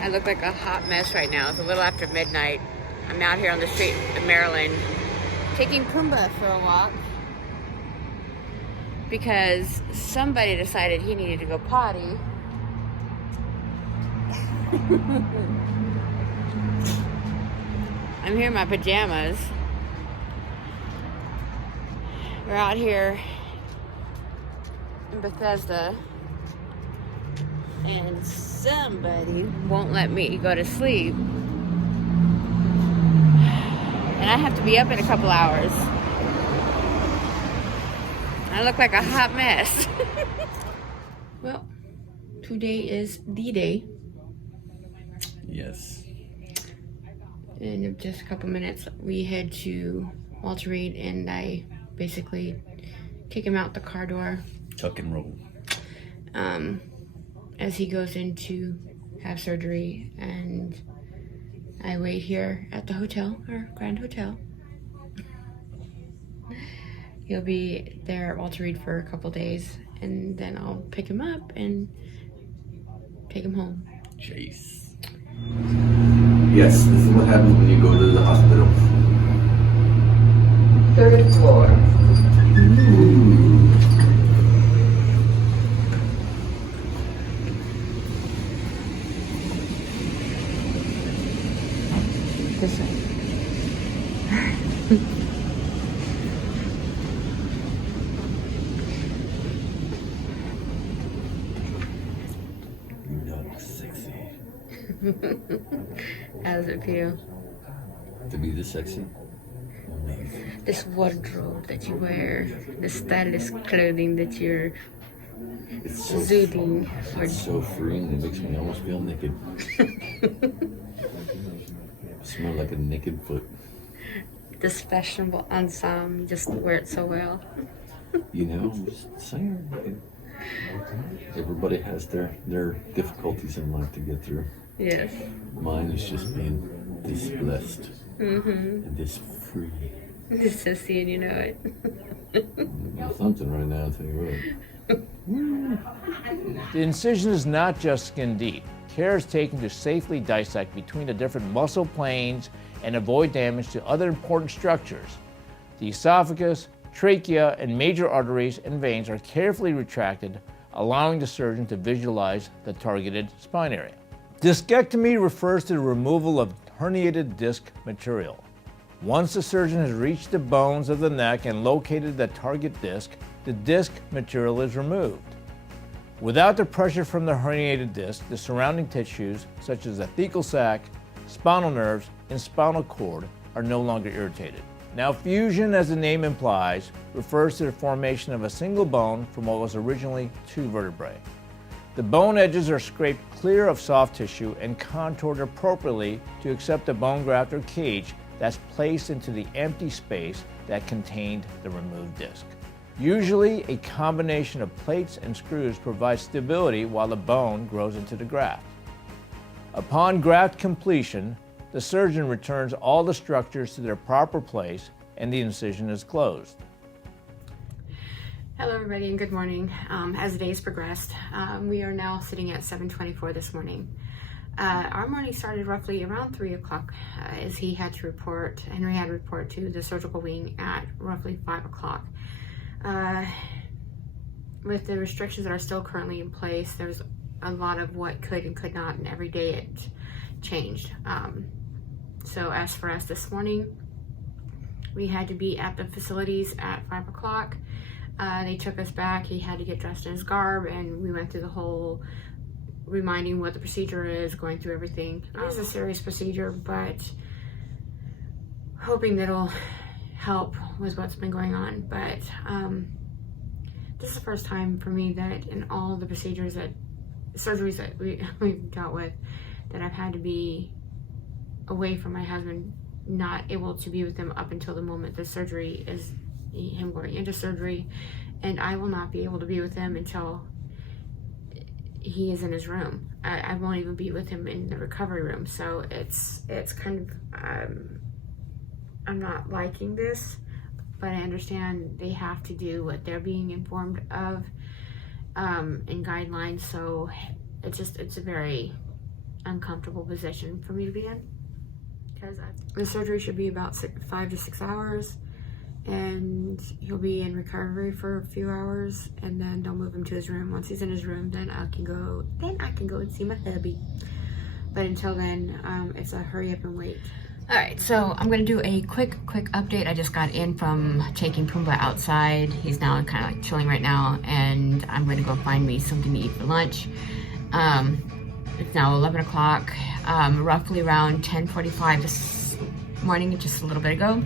I look like a hot mess right now. It's a little after midnight. I'm out here on the street in Maryland taking Pumbaa for a walk because somebody decided he needed to go potty. I'm here in my pajamas. We're out here in Bethesda and somebody won't let me go to sleep. And I have to be up in a couple hours. I look like a hot mess. Well, today is the day. Yes. In just a couple minutes, we head to Walter Reed and I basically kick him out the car door. Tuck and roll. As he goes in to have surgery, and I wait here at the hotel, our Grand Hotel. He'll be there at Walter Reed for a couple days, and then I'll pick him up and take him home. Chase. Yes, this is what happens when you go to the hospital. 3rd floor. This way. You look sexy. How does it feel? To be this sexy? Amazing. This wardrobe that you wear, the stylish clothing that you're It's so exuding. It's so freeing. It makes me almost feel naked. I smell like a naked foot. This fashionable ensemble, you just wear it so well. You know, just saying. Everybody has their difficulties in life to get through. Yes. Mine is just being this blessed and this free. Just to see and you know it. I'm something right now, I'll tell you what. The incision is not just skin deep. Care is taken to safely dissect between the different muscle planes and avoid damage to other important structures. The esophagus, trachea, and major arteries and veins are carefully retracted, allowing the surgeon to visualize the targeted spine area. Discectomy refers to the removal of herniated disc material. Once the surgeon has reached the bones of the neck and located the target disc, the disc material is removed. Without the pressure from the herniated disc, the surrounding tissues, such as the thecal sac, spinal nerves, and spinal cord, are no longer irritated. Now, fusion, as the name implies, refers to the formation of a single bone from what was originally two vertebrae. The bone edges are scraped clear of soft tissue and contoured appropriately to accept the bone graft or cage that's placed into the empty space that contained the removed disc. Usually, a combination of plates and screws provides stability while the bone grows into the graft. Upon graft completion, the surgeon returns all the structures to their proper place and the incision is closed. Hello everybody and good morning. As the days progressed, we are now sitting at 7:24 this morning. Our morning started roughly around 3 o'clock as Henry had to report to the surgical wing at roughly 5 o'clock. With the restrictions that are still currently in place, there's a lot of what could and could not, and every day it changed. So as for us this morning, we had to be at the facilities at 5 o'clock. They took us back. He had to get dressed in his garb, and we went through the whole reminding what the procedure is, going through everything. It is a serious procedure, but hoping that it'll help with what's been going on. But this is the first time for me that in all the procedures surgeries that we've dealt with, that I've had to be away from my husband, not able to be with him up until the moment the surgery is him going into surgery, and I will not be able to be with him until he is in his room. I won't even be with him in the recovery room. So it's kind of I'm not liking this, but I understand they have to do what they're being informed of in guidelines. So it's a very uncomfortable position for me to be in, because the surgery should be about 5 to 6 hours, and he'll be in recovery for a few hours, and then they'll move him to his room. Once he's in his room, then I can go and see my hubby. But until then, it's a hurry up and wait. All right, so I'm gonna do a quick update. I just got in from taking Pumbaa outside. He's now kind of like chilling right now, and I'm gonna go find me something to eat for lunch. It's now 11 o'clock, roughly around 10:45 this morning, just a little bit ago.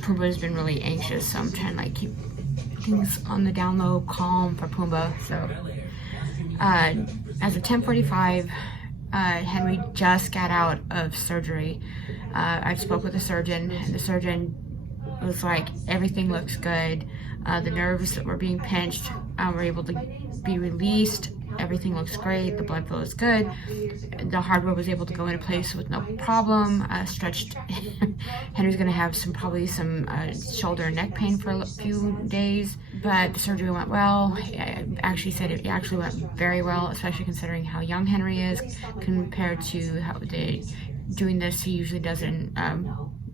Pumbaa has been really anxious, so I'm trying to like keep things on the down low, calm for Pumbaa. So as of 10:45, Henry just got out of surgery. I spoke with the surgeon, and the surgeon was like, everything looks good. The nerves that were being pinched were able to be released. Everything looks great. The blood flow is good. The hardware was able to go into place with no problem. Stretched. Henry's gonna have probably some shoulder and neck pain for a few days, but the surgery went well. I actually said it actually went very well, especially considering how young Henry is compared to how they doing this. He usually does in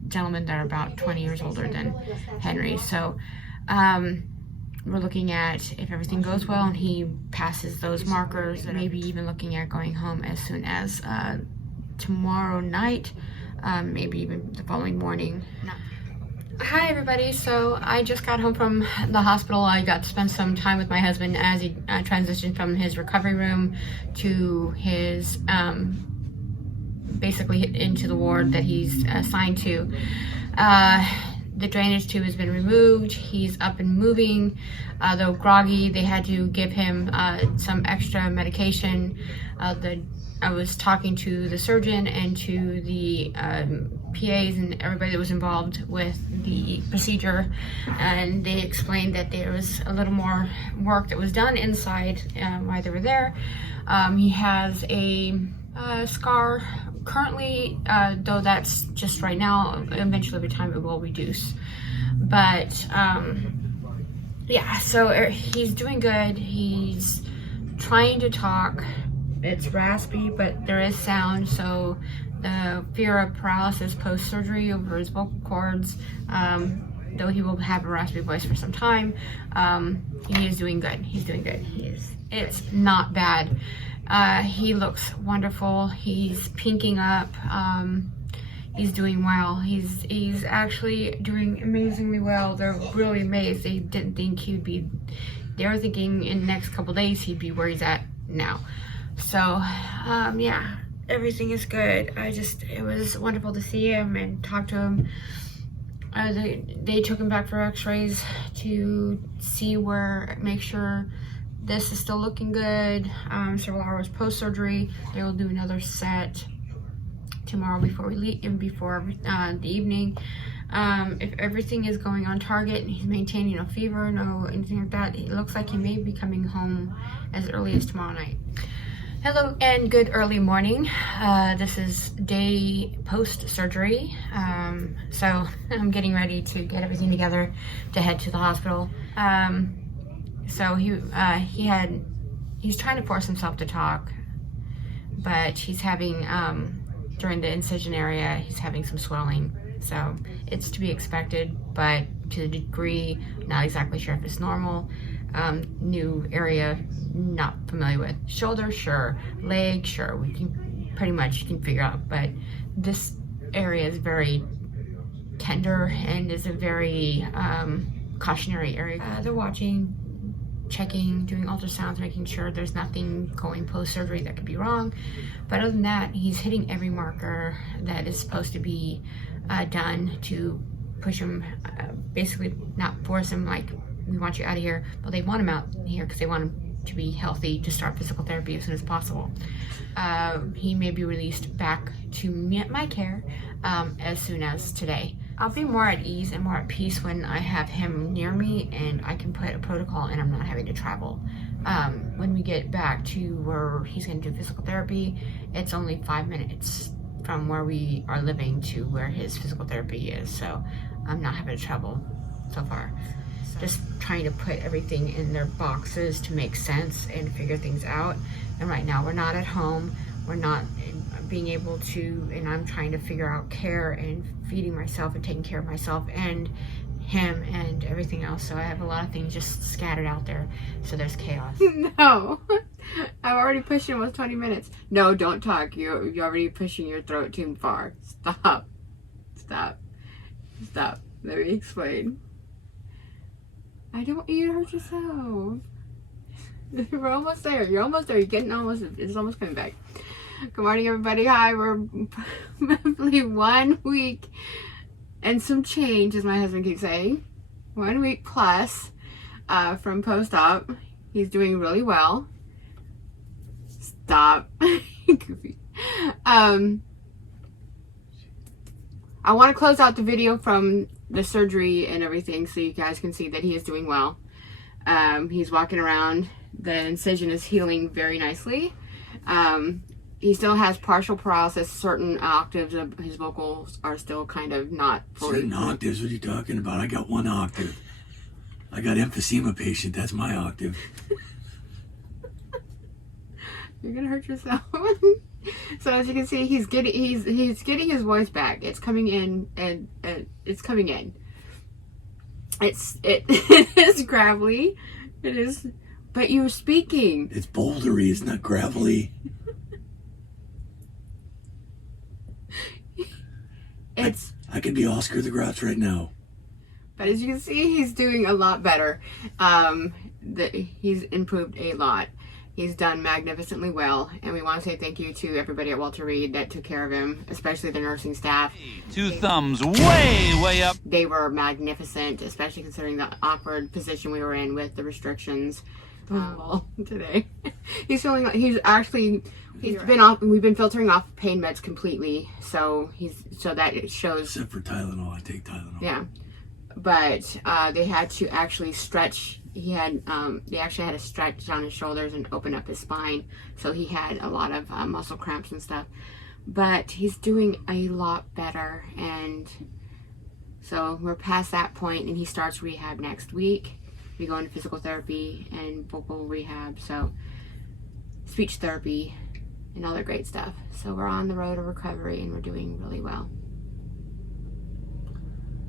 gentlemen that are about 20 years older than Henry. So we're looking at, if everything goes well and he passes those markers, maybe even looking at going home as soon as tomorrow night, maybe even the following morning. Hi everybody, so I just got home from the hospital. I got to spend some time with my husband as he transitioned from his recovery room to his basically into the ward that he's assigned to. The drainage tube has been removed. He's up and moving. Though groggy, they had to give him some extra medication. I was talking to the surgeon and to the PAs and everybody that was involved with the procedure, and they explained that there was a little more work that was done inside while they were there. He has a scar currently, though that's just right now. Eventually over time it will reduce, but yeah, so he's doing good. He's trying to talk. It's raspy, but there is sound, so the fear of paralysis post-surgery over his vocal cords, though he will have a raspy voice for some time, he is doing good. He's doing good. It's not bad. He looks wonderful. He's pinking up. He's doing well. He's actually doing amazingly well. They're really amazed. They didn't think he'd be, they were thinking in the next couple days he'd be where he's at now. So yeah, everything is good. It was wonderful to see him and talk to him. They took him back for x-rays to see make sure this is still looking good. Several hours post-surgery. They will do another set tomorrow before we leave, before the evening. If everything is going on target and he's maintaining no fever, no anything like that, it looks like he may be coming home as early as tomorrow night. Hello and good early morning. This is day post-surgery. So I'm getting ready to get everything together to head to the hospital. So he's trying to force himself to talk, but he's having, during the incision area, he's having some swelling. So it's to be expected, but to the degree, not exactly sure if it's normal. New area, not familiar with. Shoulder, sure. Leg, sure. We can pretty much figure out, but this area is very tender and is a very cautionary area. They're watching, checking, doing ultrasounds, making sure there's nothing going post-surgery that could be wrong. But other than that, he's hitting every marker that is supposed to be done to push him, basically not force him like, we want you out of here, but they want him out here because they want him to be healthy to start physical therapy as soon as possible. He may be released back to my care as soon as today. I'll be more at ease and more at peace when I have him near me and I can put a protocol and I'm not having to travel. When we get back to where he's going to do physical therapy, it's only 5 minutes from where we are living to where his physical therapy is, so I'm not having to travel so far. Just trying to put everything in their boxes to make sense and figure things out. And right now we're not at home. We're not being able to, and I'm trying to figure out care and feeding myself and taking care of myself and him and everything else. So I have a lot of things just scattered out there. So there's chaos. No, I'm already pushing almost 20 minutes. No, don't talk. You're already pushing your throat too far. Stop. Stop. Stop. Let me explain. I don't want you to hurt yourself. We're almost there. You're almost there. You're getting almost, it's almost coming back. Good morning, everybody. Hi, we're probably 1 week and some change, as my husband keeps saying. 1 week plus from post-op. He's doing really well. Stop. Goofy. I want to close out the video from the surgery and everything so you guys can see that he is doing well. He's walking around. The incision is healing very nicely. He still has partial paralysis. Certain octaves of his vocals are still kind of not fully. Certain octaves? What are you talking about? I got 1 octave. I got emphysema patient. That's my octave. You're gonna hurt yourself. So as you can see, he's getting his voice back. It's coming in, and it's coming in. It is gravelly. It is, but you were speaking. It's bouldery. It's not gravelly. I could be Oscar the Grouch right now. But as you can see, he's doing a lot better. He's improved a lot. He's done magnificently well, and we want to say thank you to everybody at Walter Reed that took care of him, especially the nursing staff. 2 thumbs way up. They were magnificent, especially considering the awkward position we were in with the restrictions today. We've been filtering off pain meds completely, so that it shows. Except for Tylenol, I take Tylenol. Yeah, but they had to actually stretch. They actually had to stretch down his shoulders and open up his spine, so he had a lot of muscle cramps and stuff. But he's doing a lot better, and so we're past that point, and he starts rehab next week. We go into physical therapy and vocal rehab, so speech therapy and all that great stuff. So we're on the road to recovery, and we're doing really well.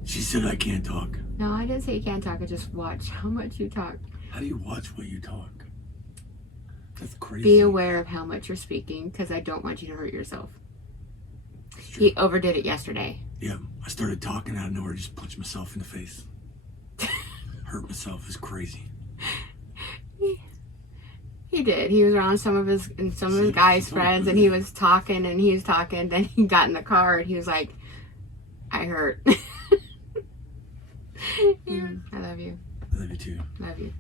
She said I can't talk. No, I didn't say you can't talk. I just watch how much you talk. How do you watch what you talk? That's crazy. Be aware of how much you're speaking, because I don't want you to hurt yourself. He overdid it yesterday. Yeah, I started talking out of nowhere, just punched myself in the face. Hurt myself is crazy. He did. He was around some of his guys' friends, and he was talking. Then he got in the car, and he was like, "I hurt." I love you. I love you too. Love you.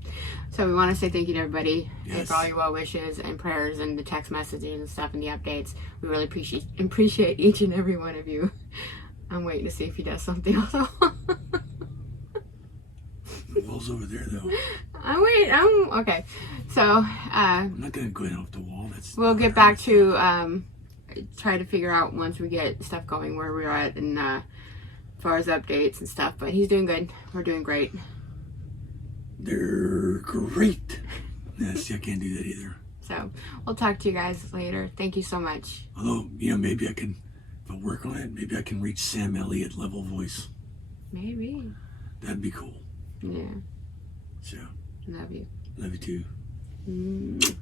So we want to say thank you to everybody yes. for all your well wishes and prayers and the text messages and stuff and the updates. We really appreciate each and every one of you. I'm waiting to see if he does something else. The wall's over there though. I'm okay. So I'm not gonna go off the wall. We'll get back to try to figure out once we get stuff going where we're at and as far as updates and stuff. But he's doing good. We're doing great. They're great. Yes, I can't do that either. So we'll talk to you guys later. Thank you so much. Although, maybe I can, if I work on it, maybe I can reach Sam Elliott level voice. Maybe. That'd be cool. Yeah. So. Love you. Love you too.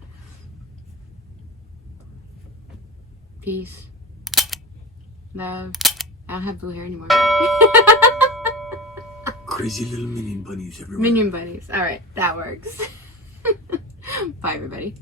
Peace. Love. I don't have blue hair anymore. Crazy little minion bunnies everywhere. Minion bunnies. All right. That works. Bye, everybody.